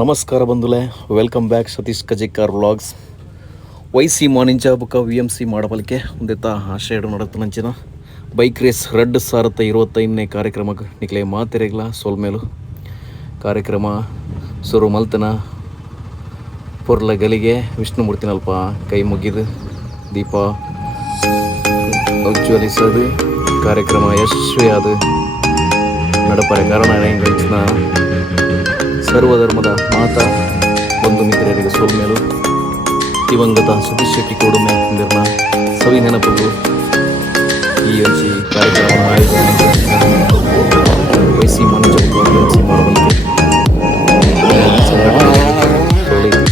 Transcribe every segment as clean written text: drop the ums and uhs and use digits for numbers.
ನಮಸ್ಕಾರ ಬಂಧುಲೆ, welcome back Satish Kajekar vlogs. ವೈಸಿ ಮಾನಿಂಚ ಬುಕ್ಕ VMC ಮಾಡಬಲಿಕೆ ಒಂದೆತ್ತ ಆಶಯಡು ನಡತನಂಚಿನ ಬೈಕ್ ರೇಸ್ ರೆಡ್ ಸಾರಥ 25ನೇ ಕಾರ್ಯಕ್ರಮಕ್ಕೆ ನಿಕ್ಲೆ ಮಾತೆರೆಗ್ಲ ಸೋಲ್ಮೇಲು ಕಾರ್ಯಕ್ರಮ ಸುರು ಮಲ್ತನ ಪೊರ್ಲ ಗಲಿಗೆ ವಿಷ್ಣುಮೂರ್ತಿನಲ್ಪ ಕೈ ಮುಗಿದು ದೀಪ ಉಜ್ವಲಿಸೋದು ಕಾರ್ಯಕ್ರಮ ಯಶಸ್ವಿಯಾದ ನಡಪರೆ ಕಾರಣ ಹೆಂಗಂಚಿನ ಸರ್ವಧರ್ಮದ ಮಾತಾ ಬಂಧು ಮಿತ್ರರಿಗೆ ಸೋಲ್ಮೇಲು ದಿವಂಗತ ಸತೀಶ್ ಶೆಟ್ಟಿ ಕೊಡುಮೆ ಎಂದಿರ್ನ ಸವಿ ನೆನಪುಗಳು ಈ ಅಂಚಿ ಕಾರ್ಯಕ್ರಮ ಆಯೋಜನೆ ವೈಸಿ ಮನುಜ VMC ಮಾಡಬಲ್ಲಿಗೆ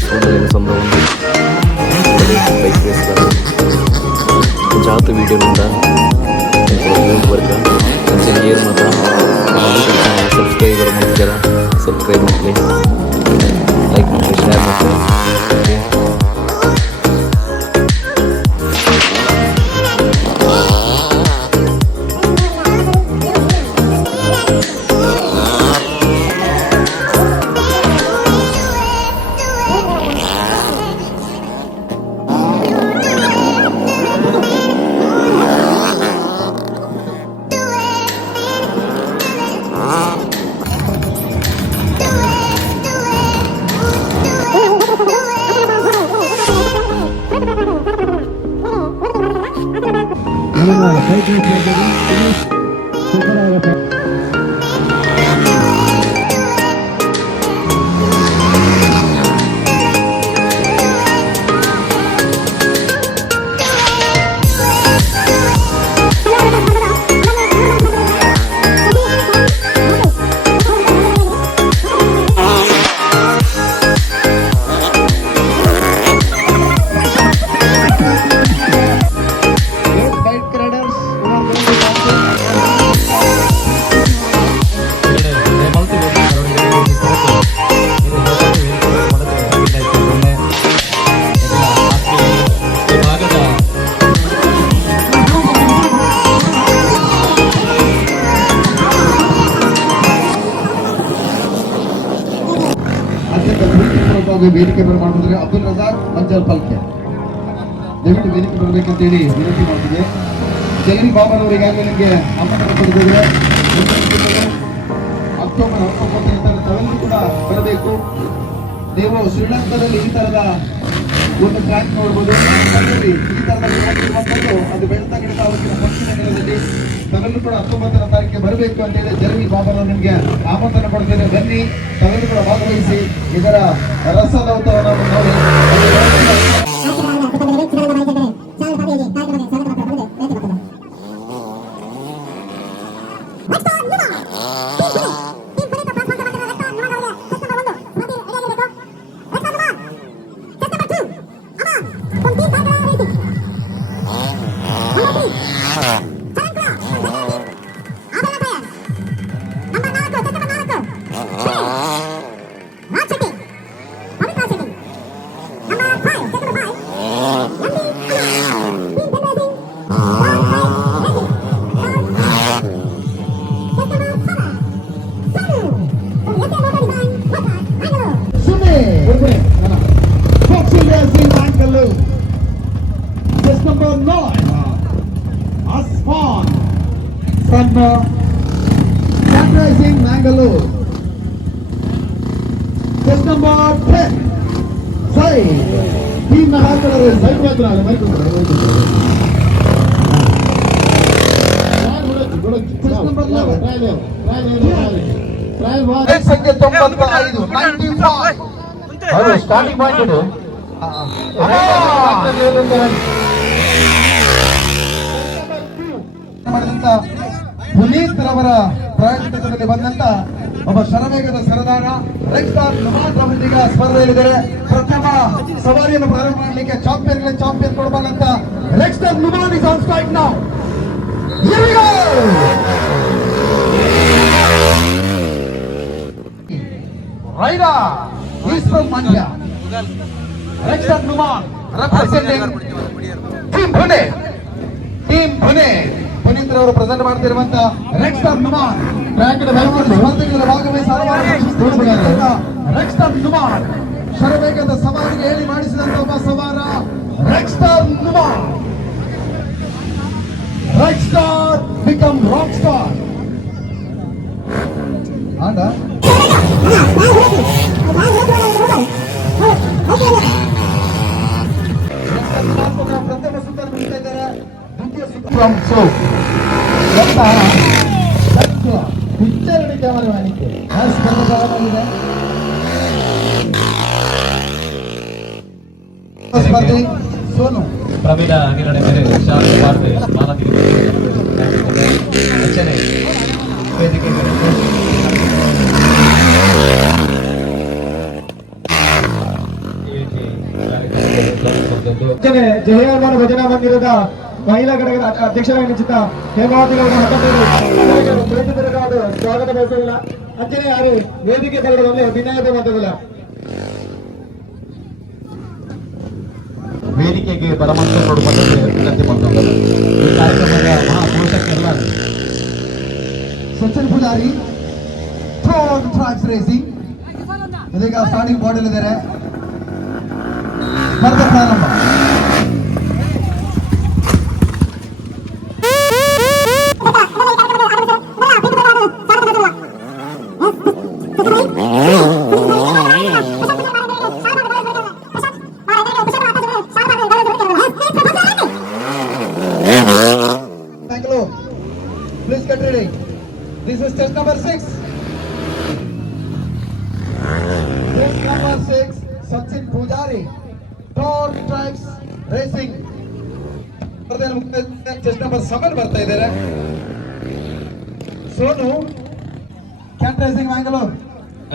ಸೋಲಿನ ಸಂಭ್ರಮವನ್ನು ಬೈಕ್ ರೇಸ್ಗಳ ಜಾತ ವೀಡಿಯೋನಿಂದ ವರ್ಗ ಏನು ಮಾತ್ರ ಸಬ್ಸ್ಕ್ರೈಬರ್ ಮಾಡ್ತಿದ್ದಾರೆ. ಸಬ್ಸ್ಕ್ರೈಬ್ ಮಾಡಲಿ, ಲೈಕ್ ಮಾಡಿ, ಶೇರ್ ಮಾಡಿ. ವೇದಿಕೆ ಬರಮಾಡಿದ್ರೆ ಅಬ್ದುಲ್ ರಜಾಕ್ ಮಂಜಲ್ ಪಲ್ಕೆ ದಯವಿಟ್ಟು ವೇದಿಕೆ ಬರಬೇಕಂತೇಳಿ ವಿನಂತಿ ಮಾಡ್ತಿದೆ. ಜಗರಿ ಬಾಬಾನವರಿಗೆ ನಿಮಗೆ ಆಮಂತ್ರಣ ಕೊಟ್ಟಿದ್ದೇವೆ. ಅಕ್ಟೋಬರ್ 19 ತಾವೆಲ್ಲರೂ ಕೂಡ ಬರಬೇಕು. ನೀವು ಶ್ರೀಲಂಕಾದಲ್ಲಿ ಈ ತರದ ಒಂದು ಟ್ರ್ಯಾಕ್ ನೋಡ್ಬೋದು. ಈ ತರದಲ್ಲಿ ಅದು ಬೆಳ್ತಾ ಗಿಡ ತಾಲೂಕಿನ ಪಶ್ಚಿಮ ನೆಲದಲ್ಲಿ ತಾವೆಲ್ಲರೂ ಕೂಡ 19ನೇ ತಾರೀಕಿಗೆ ಬರಬೇಕು ಅಂತೇಳಿ ಜಗರಿ ಬಾಬಾನವರು ನಿಮಗೆ ಆಮಂತ್ರಣ ಕೊಡ್ತೇವೆ. ಬನ್ನಿ, ತಾವೆಲ್ಲರೂ ಕೂಡ ಭಾಗವಹಿಸಿ ಇದರ ರಸದೌತವನ್ನು ನೋಡಿ. Just number 9, Asman from Sunrising Mangalore. Just number 10, Zaid. Team Mahakalare Zaid Vadrale Michael. Just number 11, Trial 95. Hello, starting point today. Puneeth ರವರ ಪ್ರಾಯೋಜಕತ್ವದಲ್ಲಿ ಬಂದಂತ ಒಬ್ಬ ಶರವೇಗದ ಸರದಾರ ರೆಕ್ಸ್ಟಾರ್ ನುಮಾನ್ ಈಗ ಸ್ಪರ್ಧೆಯಲ್ಲಿದ್ದಾರೆ. ಪ್ರಥಮ ಸವಾರಿಯನ್ನು ಪ್ರಾರಂಭ ಮಾಡಲಿಕ್ಕೆ ಚಾಂಪಿಯನ್ ಕೊಡಬಲ್ಲಂತ ರೆಕ್ಸ್ಟಾರ್ Numan is on strike now. Here we go. Rider is from Mandya. Alexa Numan representing Team Pune. Puneeth ಅವರು ಪ್ರೆಸೆಂಟ್ ಮಾಡ್ತಿರುವಂತ ರೆಕ್ಸ್ಟರ್ ನುಮಾನ್ ಟ್ರ್ಯಾಕ್ ಸ್ಪರ್ಧೆಗಳಲ್ಲಿ ಭಾಗವಹಿಸಿ ರೆಕ್ಸ್ಟರ್ ನುಮಾನ್ ಶರವೇಗದ ಸವಾರಿಗೆ ಹೇಳಿ ಮಾಡಿಸಿದಂತ ಒಬ್ಬ ಸವಾರ ರೆಕ್ಸ್ಟರ್ ನುಮಾನ್. ರೆಕ್ಸ್ಟರ್ ಬಿಕಮ್ ರಾಕ್ ಸ್ಟಾರ್. ಆಂಡ ಪ್ರಥಮ ಸುತ್ತ ಮುಗಿಸ್ತಾ ಇದ್ದಾರೆ. ದ್ವಿತೀಯ ಸುತ್ತ ಪಿಕ್ಚರ್ ಕ್ಯಾಮರಾ ಮಾಡಿದ್ದೆ ಸ್ಪರ್ಧೆ ಸೋನು ಪ್ರವೀಣ ಅಂಗಡಿ ಮೇಲೆ ಶಾಲೆ ವಾರ್ತೆ ಮಾನದಿ ರಚನೆ ವೇದಿಕೆ ಜಯಮಾನ ಭಜನಾ ಮಂದಿರದ ಮಹಿಳಾ ಘಟಕದ ಅಧ್ಯಕ್ಷರಾಗಿ ನಿಶ್ಚಿತ ಹೇಮಾವತಿಗಳಾದ ಸ್ವಾಗತ ಬಯಸಲಿಲ್ಲ. ಅಂಚನೆ ಯಾರು ವೇದಿಕೆ ಬರಡದಲ್ಲಿ ವಿನಯತೆ ಮಾತವಿಲ್ಲ. ವೇದಿಕೆಗೆ ಬರಮಂತ ನೋಡುವಂತೆ ವಿನಂತಿ ಮಾಡ್ತಾರೆ. ಈ ಕಾರ್ಯಕ್ರಮದ ಮಹಾಪೋಷಕರೆಲ್ಲ ಸಚಿನ್ ಪೂಜಾರಿ ಟ್ರ್ಯಾಕ್ಸ್ ರೇಸಿಂಗ್ ಇದೀಗ ಸ್ಟಾರ್ಟಿಂಗ್ ಬಾರ್ಡರ್ ಇದ್ದಾರೆ. ಸ್ಪರ್ಧೆ ಪ್ರಾರಂಭ. Bangalore, please get ready. This is test number 6. Test number 6, Sachin Pujari, Tall Tracks Racing. Test number 7 ಬರ್ತಾ ಇದ್ದಾರೆ. Sonu cat racing Bangalore.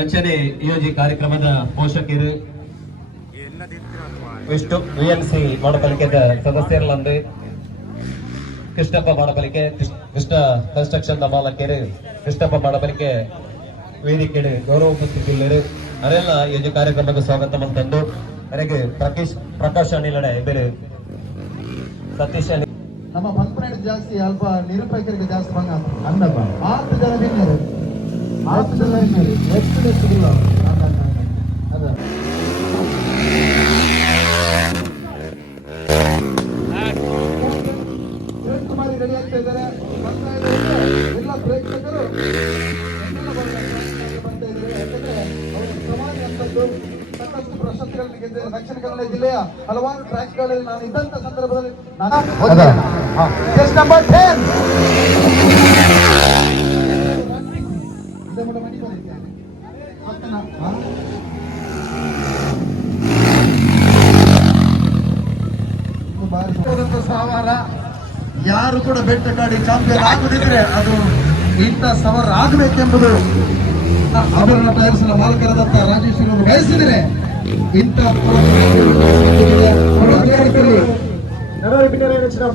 ಅಂಚನೆ ಈ ಕಾರ್ಯಕ್ರಮದ ಪೋಷಕರು ವಿಷ್ಣು ವಿಎಂಸಿ ಮಾಡಪಾಲಿಕೆದ ಸದಸ್ಯರಲ್ಲಂದು ಕೃಷ್ಣಪ್ಪ ಮಾಡಪಾಲಿಕೆ ಕೃಷ್ಣ ಕನ್ಸ್ಟ್ರಕ್ಷನ್ ಮಾಲಕರು ಕೃಷ್ಣಪ್ಪ ಮಾಡಪಾಲಿಕೆ ವೇದಿಕೆ ಗೌರವ ಉಪಸ್ಥಿತಿಯಲ್ಲಿ ಅವರೆಲ್ಲ ಈ ಕಾರ್ಯಕ್ರಮಕ್ಕೆ ಸ್ವಾಗತ ಅಂತಂದು ನನಗೆ ಪ್ರಕಾಶ್ ಅನಿಲಡೆ ಬೇರೆ ಸತೀಶ್ ನಮ್ಮ ಪಂಪನಾಡು ಜಾಸ್ತಿ ಅಲ್ಪ ನಿರೂಪಕರಿಗೆ ಜಾಸ್ತಿ ಭಂಗ ಅನ್ನಪ್ಪ 10 ಜನ ಬಿನ್ನರು 10 ಜನ ಬಿನ್ನರು ಎಷ್ಟು ಇಲ್ಲ ಅದ ಕುಮಾರಿ ರೆಡಿ ಆಗ್ತಾ ಇದ್ದಾರೆ. ಎಲ್ಲ ಪ್ರೇಕ್ಷಕರು ಬರ್ತಾ ಇದ್ದಾರೆ. ಯಾಕಂದ್ರೆ ಅವರು ಸವಾರಿ ಅಂತದ್ದು ಸಾಕಷ್ಟು ಪ್ರಶಸ್ತಿಗಳನ್ನು ಗೆದ್ದಿದ್ದಾರೆ. ದಕ್ಷಿಣ ಕನ್ನಡ ಜಿಲ್ಲೆಯ ಹಲವಾರು ಟ್ರ್ಯಾಕ್ಗಳಲ್ಲಿ ನಾನು ಇದ್ದಂತ ಸಂದರ್ಭದಲ್ಲಿ ನಂಬರ್ 10 ಸವಾರ ಯಾರು ಕೂಡ ಬೆಟ್ಟ ಕಾಡಿ ಚಾಂಪಿಯನ್ ಆಗುದಿದ್ರೆ ಅದು ಇಂಥ ಸವಾರ ಆಗಬೇಕೆಂಬುದು ಆಭರಣ ಟೈರ್ಸ್ ನ ಮಾಲಕರಾದಂತ ರಾಜೇಶ್ ಅವರು ಬಯಸಿದರೆ ಇಂಥ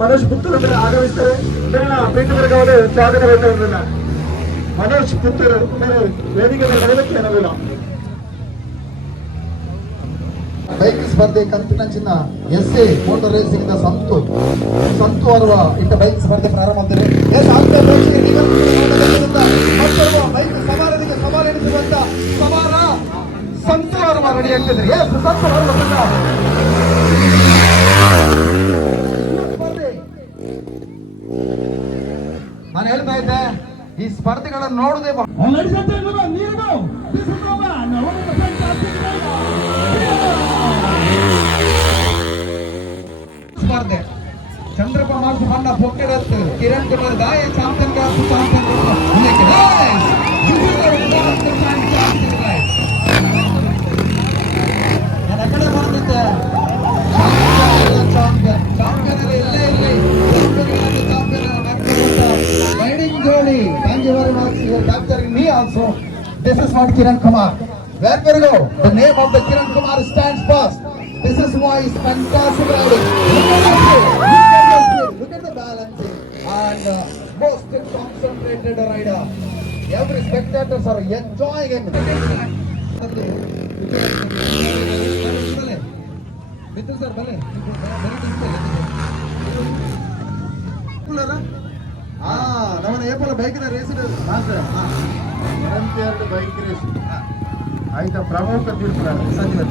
ಮನೋಜ್ ಪುತ್ತೂರು ಆಗಮಿಸ್ತಾರೆ. ಪ್ರೀತಿ ವರ್ಗವನ್ನು ಸ್ವಾಗತ ಬಯಸುವುದಿಲ್ಲ. ಮನೋಜ್ ಪುತ್ತೂರು ವೇದಿಕೆ ಬರಲಿಕ್ಕೆ ಏನವಿಲ್ಲ. ಬೈಕ್ ಸ್ಪರ್ಧೆ ಕಂತಿನಂಚಿನ ಎಸ್ಎ ಮೋಟರ್ ರೇಸಿಂಗ್ ನ ಸಂತು ಅವರ ಇಂಥ ಬೈಕ್ ಸ್ಪರ್ಧೆ ಪ್ರಾರಂಭ ಆಗ್ತದೆ. ಬೈಕ್ ಸವಾರರಿಗೆ ಸವಾಲು ಎನಿಸುವಂತ ಸವಾರ ಸಂತು ಅವರು ರೆಡಿ ಆಗ್ತಿದ್ದಾರೆ. ಸಂತು ಅವರು ನಾನು ಹೇಳ್ತಾ ಇದ್ದೆ ಈ ಸ್ಪರ್ಧೆಗಳನ್ನು ನೋಡದೆ ಸ್ಪರ್ಧೆ ಚಂದ್ರಪ್ಪ ಮಾರ್ಸು ಬಣ್ಣ ಪೊಕ್ಕೆಡತ್ತು ಕಿರಣ್ ಕುಮಾರ್ ದಾಯ ಚಾಂಪಿಯನ್ ನಾನು ಕಡೆ ಬಂದಿದ್ದೆ. ಚಾಂಪಿಯನ್ ಇಲ್ಲೇ ಇಲ್ಲಿ riding jolly. Thank you very much for capturing me also. This is what Kiran Kumar. Where we go? The name of the Kiran Kumar stands first. This is why it's fantastic riding. Look at the balancing and most concentrated rider. Every spectators are enjoying it. ಹಾ ನಮ್ಮನ್ನ ಏಪಲ ಬೈಕಿನ race ಹಾಂ sir 42 bike race ಆಯ್ತಾ ಪ್ರಮುಖ ತೀರ್ಪುಗಾರ ಸಂಜೆ